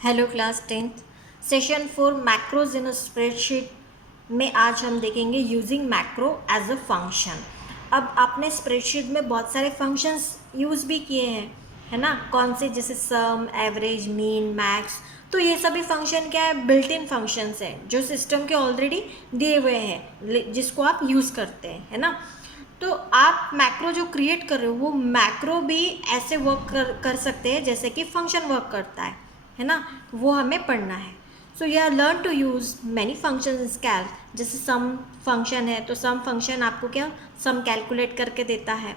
Hello class 10th session 4 macros in spreadsheet में आज हम देखेंगे using macro as a function. अब आपने स्प्रेडशीट में बहुत सारे फंक्शंस यूज़ भी किए हैं, है ना। कौन से? जैसे सम, एवरेज, मीन, मैक्स। तो ये सभी फंक्शन क्या है? बिल्ट इन फंक्शंस हैं जो सिस्टम के ऑलरेडी दिए हुए हैं, जिसको आप यूज़ करते हैं, है ना। तो आप मैक्रो जो क्रिएट कर रहे हो वो मैक्रो भी ऐसे वर्क कर सकते हैं जैसे कि फंक्शन वर्क करता है ना। वो हमें पढ़ना है। So you are learn to use many function in calc. जैसे सम फंक्शन है तो सम फंक्शन आपको क्या सम कैलकुलेट करके देता है।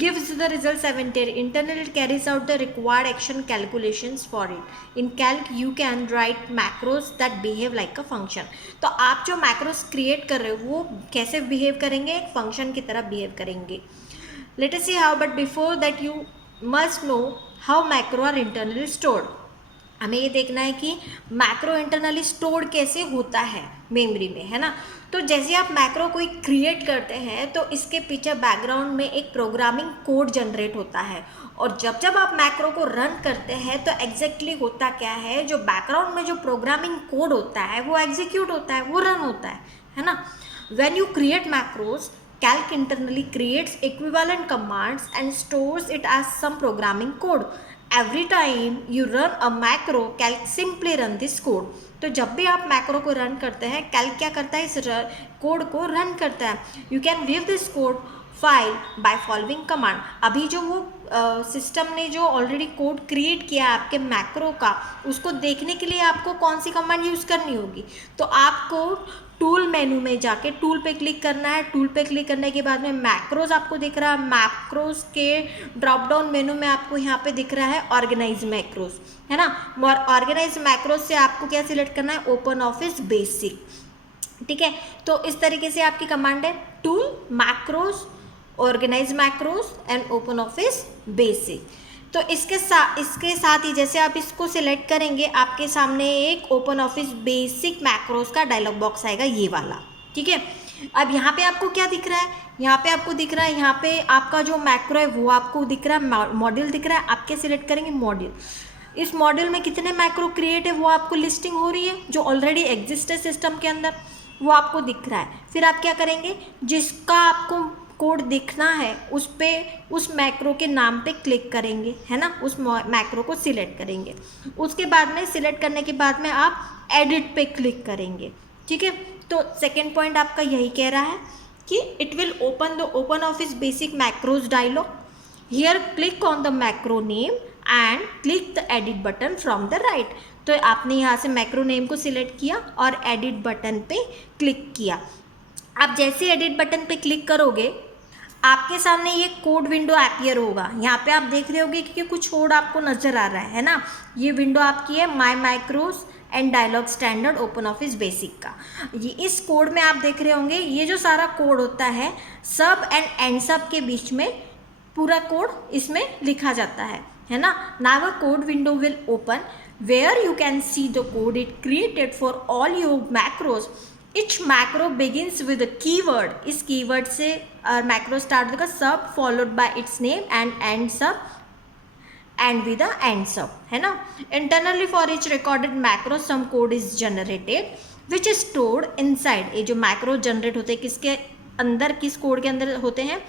gives the result 70 internally it carries out the required action calculations for it in calc you can write macros that behave like a function। तो आप जो मैक्रोस क्रिएट कर रहे हो वो कैसे बिहेव करेंगे? एक फंक्शन की तरह बिहेव करेंगे। Let us see how, but before that you must know how macro are internally stored. हमें ये देखना है कि मैक्रो इंटरनली स्टोर्ड कैसे होता है मेमोरी में, है ना। तो जैसे आप मैक्रो कोई क्रिएट करते हैं तो इसके पीछे बैकग्राउंड में एक प्रोग्रामिंग कोड जनरेट होता है, और जब जब आप मैक्रो को रन करते हैं तो एग्जैक्टली होता क्या है, जो बैकग्राउंड में जो प्रोग्रामिंग कोड होता है वो एग्जीक्यूट होता है, वो रन होता है ना। When you create macros, calc internally creates equivalent commands and stores it as some programming code. Every time you run a macro, calc simply run this code. तो जब भी आप मैक्रो को रन करते हैं कैल्क क्या करता है? इस कोड को रन करता है। You can view this code file by following command. अभी जो वो सिस्टम ने जो ऑलरेडी कोड क्रिएट किया है आपके मैक्रो का, उसको देखने के लिए आपको कौन सी कमांड यूज़ करनी होगी? तो आपको टूल मेनू में जाके टूल पे क्लिक करना है। टूल पे क्लिक करने के बाद में मैक्रोज आपको दिख रहा है। मैक्रोज के ड्रॉप डाउन मेनू में आपको यहाँ पे दिख रहा है ऑर्गेनाइज मैक्रोज, है ना। और ऑर्गेनाइज मैक्रोज से आपको क्या सिलेक्ट करना है? ओपन ऑफिस बेसिक, ठीक है। तो इस तरीके से आपकी कमांड है tool, macros, organise macros and open office basic. तो इसके साथ ही जैसे आप इसको सिलेक्ट करेंगे आपके सामने एक ओपन ऑफिस बेसिक मैक्रोज का डायलॉग बॉक्स आएगा, ये वाला, ठीक है। अब यहाँ पे आपको क्या दिख रहा है? यहाँ पे आपको दिख रहा है, यहाँ पे आपका जो मैक्रो है वो आपको दिख रहा है, मॉड्यूल दिख रहा है। आप क्या सिलेक्ट करेंगे? मॉड्यूल। इस मॉड्यूल में कितने मैक्रो क्रिएट है वो आपको लिस्टिंग हो रही है, जो ऑलरेडी एग्जिस्ट है सिस्टम के अंदर, वो आपको दिख रहा है। फिर आप क्या करेंगे? जिसका आपको कोड दिखना है उस पे उस मैक्रो के नाम पे क्लिक करेंगे, है ना। उस मैक्रो को सिलेक्ट करेंगे। उसके बाद में सिलेक्ट करने के बाद में आप एडिट पे क्लिक करेंगे, ठीक है। तो सेकेंड पॉइंट आपका यही कह रहा है कि it will open the open office basic macros dialog. Here click on the macro name and click the edit button from the right. तो आपने यहाँ से मैक्रो नेम को सिलेक्ट किया और एडिट बटन पे क्लिक किया। आप जैसे एडिट बटन पे क्लिक करोगे आपके सामने ये कोड विंडो अपीयर होगा। यहाँ पे आप देख रहे होगे कि कुछ कोड आपको नजर आ रहा है ना। ये विंडो आपकी है my macros and dialog standard open office basic का। ये इस कोड में आप देख रहे होंगे ये जो सारा कोड होता है सब एंड एंड सब के बीच में पूरा कोड इसमें लिखा जाता है ना। Now a code window will open where you can see the code it created for all your macros. Each macro begins with a keyword. इस कीवर्ड से मैक्रो स्टार्ट होगा, sub followed by its name and end sub end with end sub, है ना। Internally for each recorded macro some code is generated which is stored inside. ये जो macro generate होते हैं किसके अंदर, किस कोड के अंदर होते हैं?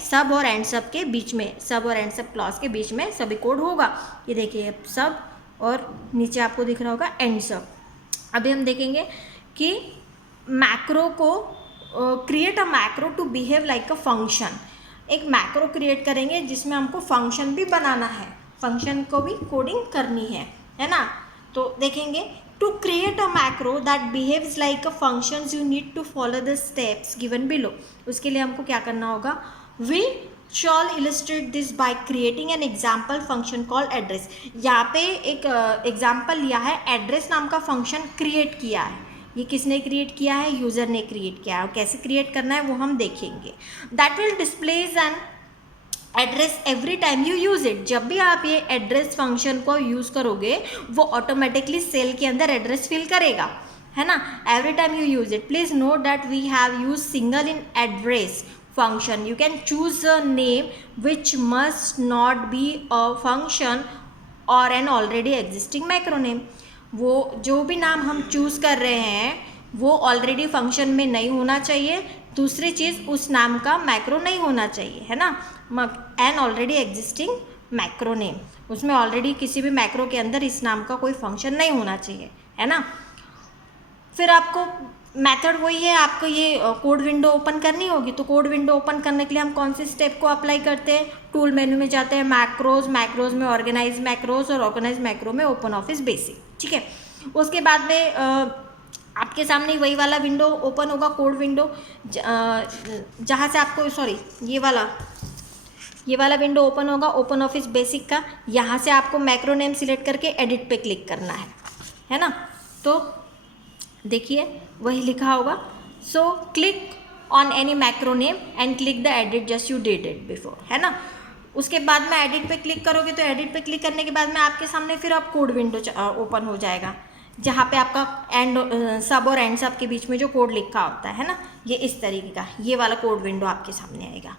सब और एंड सब के बीच में, सब और एंड सब क्लॉज के बीच में सभी कोड होगा। ये देखिए सब और नीचे आपको दिख रहा होगा एंड सब। अभी हम देखेंगे कि मैक्रो को create a macro to behave like a function. एक मैक्रो क्रिएट करेंगे जिसमें हमको फंक्शन भी बनाना है, फंक्शन को भी कोडिंग करनी है ना। तो देखेंगे to create a macro that behaves like a function you need to follow the steps given below. उसके लिए हमको क्या करना होगा? We shall illustrate this by creating an example function call address. यहाँ पे एक एग्जाम्पल लिया है, एड्रेस नाम का फंक्शन क्रिएट किया है। ये किसने क्रिएट किया है? यूज़र ने क्रिएट किया है। और कैसे क्रिएट करना है वो हम देखेंगे। That will displays an address every time you use it. जब भी आप ये एड्रेस फंक्शन को यूज़ करोगे वो ऑटोमेटिकली सेल के अंदर एड्रेस फिल करेगा, है ना। Every time you use it. Please note that we have use single in address function. You can choose a name which must not be a function और an already existing macro name. वो जो भी नाम हम choose कर रहे हैं वो ऑलरेडी फंक्शन में नहीं होना चाहिए। दूसरी चीज़, उस नाम का मैक्रो नहीं होना चाहिए, है ना। An already existing macro name, उसमें ऑलरेडी किसी भी मैक्रो के अंदर इस नाम का कोई फंक्शन नहीं होना चाहिए, है ना। फिर आपको मेथड वही है, आपको ये कोड विंडो ओपन करनी होगी। तो कोड विंडो ओपन करने के लिए हम कौन से स्टेप को अप्लाई करते हैं? टूल मेन्यू में जाते हैं, मैक्रोज, मैक्रोज में ऑर्गेनाइज मैक्रोज, और ऑर्गेनाइज मैक्रो में ओपन ऑफिस बेसिक, ठीक है। उसके बाद में आपके सामने वही वाला विंडो ओपन होगा, कोड विंडो, जहाँ से आपको ये वाला विंडो ओपन होगा, ओपन ऑफिस बेसिक का। यहाँ से आपको मैक्रो नेम सिलेक्ट करके एडिट पे क्लिक करना है ना। तो देखिए वही लिखा होगा, so click on any macro name and click the edit just you did it before, है ना। उसके बाद में एडिट पे क्लिक करोगे तो एडिट पे क्लिक करने के बाद में आपके सामने फिर आप कोड विंडो ओपन हो जाएगा, जहाँ पे आपका एंड सब और एंड सब के बीच में जो कोड लिखा होता है ना, ये इस तरीके का ये वाला कोड विंडो आपके सामने आएगा।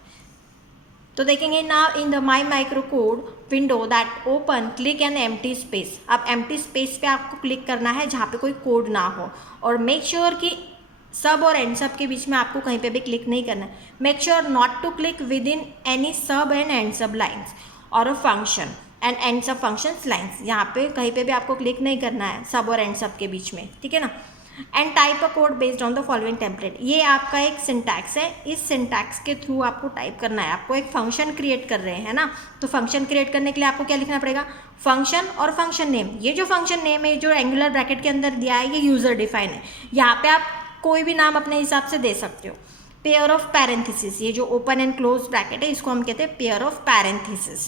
तो देखेंगे ना, in the my micro code window that open click an empty space. अब एम्प्टी स्पेस पे आपको क्लिक करना है जहाँ पे कोई कोड ना हो, और मेक श्योर कि सब और एंड सब के बीच में आपको कहीं पे भी क्लिक नहीं करना है। Make sure not to click with in any sub and end sub lines और a function and end sub functions lines. यहाँ पे कहीं पे भी आपको क्लिक नहीं करना है सब और एंड सब के बीच में, ठीक है ना। And type a code based on the following template. ये आपका एक सिंटैक्स है, इस सिंटैक्स के थ्रू आपको टाइप करना है। आपको एक फंक्शन क्रिएट कर रहे हैं ना, तो फंक्शन क्रिएट करने के लिए आपको क्या लिखना पड़ेगा? फंक्शन और फंक्शन नेम। ये जो फंक्शन नेम है जो एंगुलर ब्रैकेट के अंदर दिया है, ये यूजर डिफाइन है। यहाँ पे आप कोई भी नाम अपने हिसाब से दे सकते हो। पेयर ऑफ पैरेंथेसिस, ये जो ओपन एंड क्लोज ब्रैकेट है इसको हम कहते हैं पेयर ऑफ पैरेंथेसिस।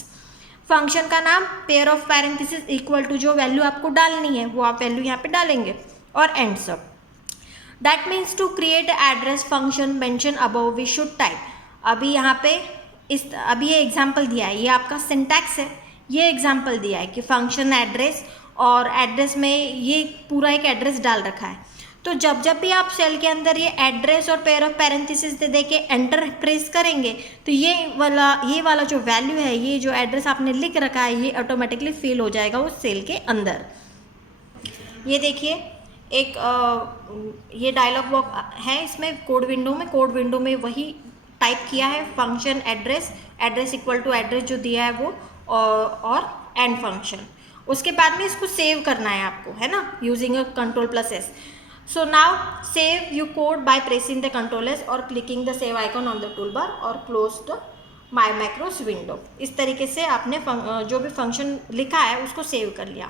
फंक्शन का नाम pair of parenthesis equal to जो वैल्यू आपको डालनी है वो आप वैल्यू यहाँ पे डालेंगे, और end sub. That means to create address function mention above we should type. अभी यहाँ पे अभी ये एग्जाम्पल दिया है, ये आपका सिंटैक्स है। ये एग्जाम्पल दिया है कि फंक्शन एड्रेस, और एड्रेस में ये पूरा एक एड्रेस डाल रखा है। तो जब भी आप सेल के अंदर ये एड्रेस और पेयर ऑफ पैरेंथेसिस दे के एंटर प्रेस करेंगे तो ये वाला जो वैल्यू है, ये जो एड्रेस आपने लिख रखा है, ये ऑटोमेटिकली फिल हो जाएगा उस सेल के अंदर। ये देखिए एक ये डायलॉग बॉक्स है इसमें कोड विंडो में वही टाइप किया है, function address equal to address जो दिया है वो, और एंड फंक्शन। उसके बाद में इसको सेव करना है आपको, है ना, using a Ctrl+S। So now save you code by pressing the Ctrl+S और clicking the save icon on the toolbar और close the my macros window. इस तरीके से आपने जो भी फंक्शन लिखा है उसको सेव कर लिया।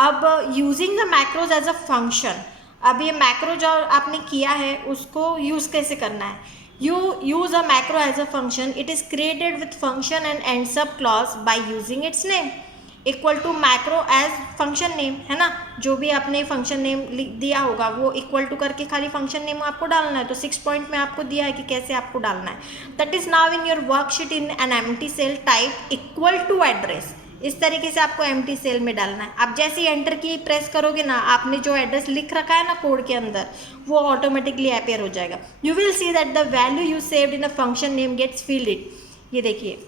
अब using the macros as a function, अब ये मैक्रो जो आपने किया है उसको यूज़ कैसे करना है? You use a macro as a function, it is created with function and end sub clause by using its name equal to macro as function name, है ना। जो भी आपने फंक्शन नेम दिया होगा वो इक्वल टू करके खाली फंक्शन नेम आपको डालना है। तो 6 पॉइंट में आपको दिया है कि कैसे आपको डालना है। That is now in your worksheet in an empty cell type equal to address. इस तरीके से आपको एम्प्टी सेल में डालना है। आप जैसे ही एंटर की प्रेस करोगे ना, आपने जो एड्रेस लिख रखा है ना कोड के अंदर, वो ऑटोमेटिकली अपेयर हो जाएगा। You will see that the value you saved in a function name gets filled it. ये देखिए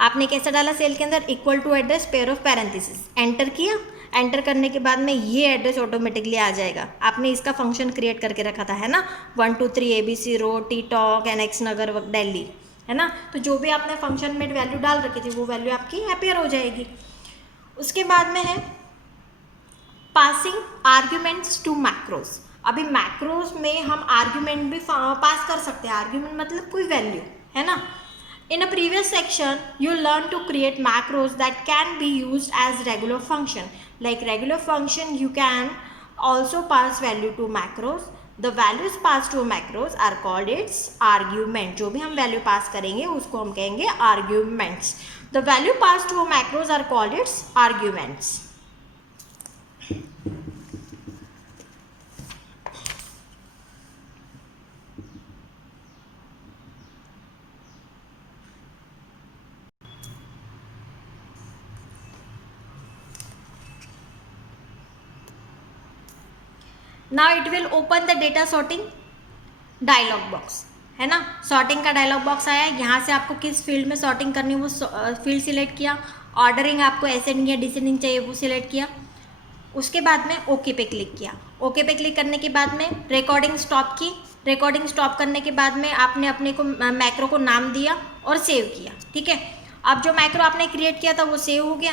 आपने कैसा डाला सेल के अंदर, equal to address pair of parenthesis, enter किया। एंटर करने के बाद में ये एड्रेस ऑटोमेटिकली आ जाएगा। आपने इसका फंक्शन क्रिएट करके रखा था, है ना, 1 2 3 ABC road T talk NX नगर दिल्ली, है ना। तो जो भी आपने फंक्शन में वैल्यू डाल रखी थी वो वैल्यू आपकी अपेयर हो जाएगी। उसके बाद में है पासिंग आर्ग्यूमेंट्स टू मैक्रोज। अभी मैक्रोज में हम आर्ग्यूमेंट भी पास कर सकते हैं। आर्ग्यूमेंट मतलब कोई वैल्यू, है ना। In a previous section, you learned to create macros that can be used as regular function. Like regular function, you can also pass value to macros. The values passed to macros are called its argument. जो भी हम value pass करेंगे उसको हम कहेंगे arguments. The value passed to macros are called its arguments. Now it will open the data sorting dialog box, है ना। Sorting का डायलॉग बॉक्स आया है। यहाँ से आपको किस फील्ड में सॉर्टिंग करनी है वो फील्ड सिलेक्ट किया, ऑर्डरिंग आपको असेंडिंग या डिसेंडिंग चाहिए वो सिलेक्ट किया, उसके बाद में ओके पे क्लिक किया। ओके पे क्लिक करने के बाद में रिकॉर्डिंग स्टॉप की। रिकॉर्डिंग स्टॉप करने के बाद में आपने अपने को मैक्रो को नाम दिया और सेव किया, ठीक है। अब जो मैक्रो आपने क्रिएट किया था वो सेव हो गया।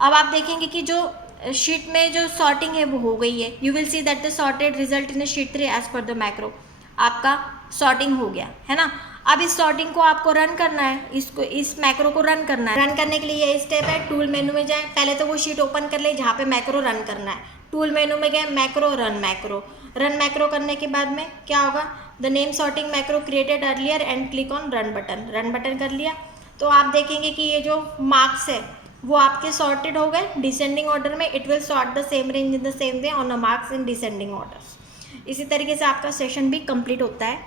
अब आप देखेंगे कि जो शीट में जो सॉर्टिंग है वो हो गई है। You will see that the sorted result in sheet 3 as per the macro. आपका सॉर्टिंग हो गया है ना। अब इस सॉर्टिंग को आपको रन करना है, इस मैक्रो को रन करना है। रन करने के लिए ये स्टेप है, टूल मेनू में जाए, पहले तो वो शीट ओपन कर ले जहाँ पे मैक्रो रन करना है। टूल मेनू में गए, मैक्रो, रन मैक्रो करने के बाद में क्या होगा, the name sorting macro created earlier and click on run button कर लिया। तो आप देखेंगे कि ये जो मार्क्स है वो आपके सॉर्टेड हो गए डिसेंडिंग ऑर्डर में। It will sort the same range in the same way on the marks in descending order. इसी तरीके से आपका सेशन भी कंप्लीट होता है।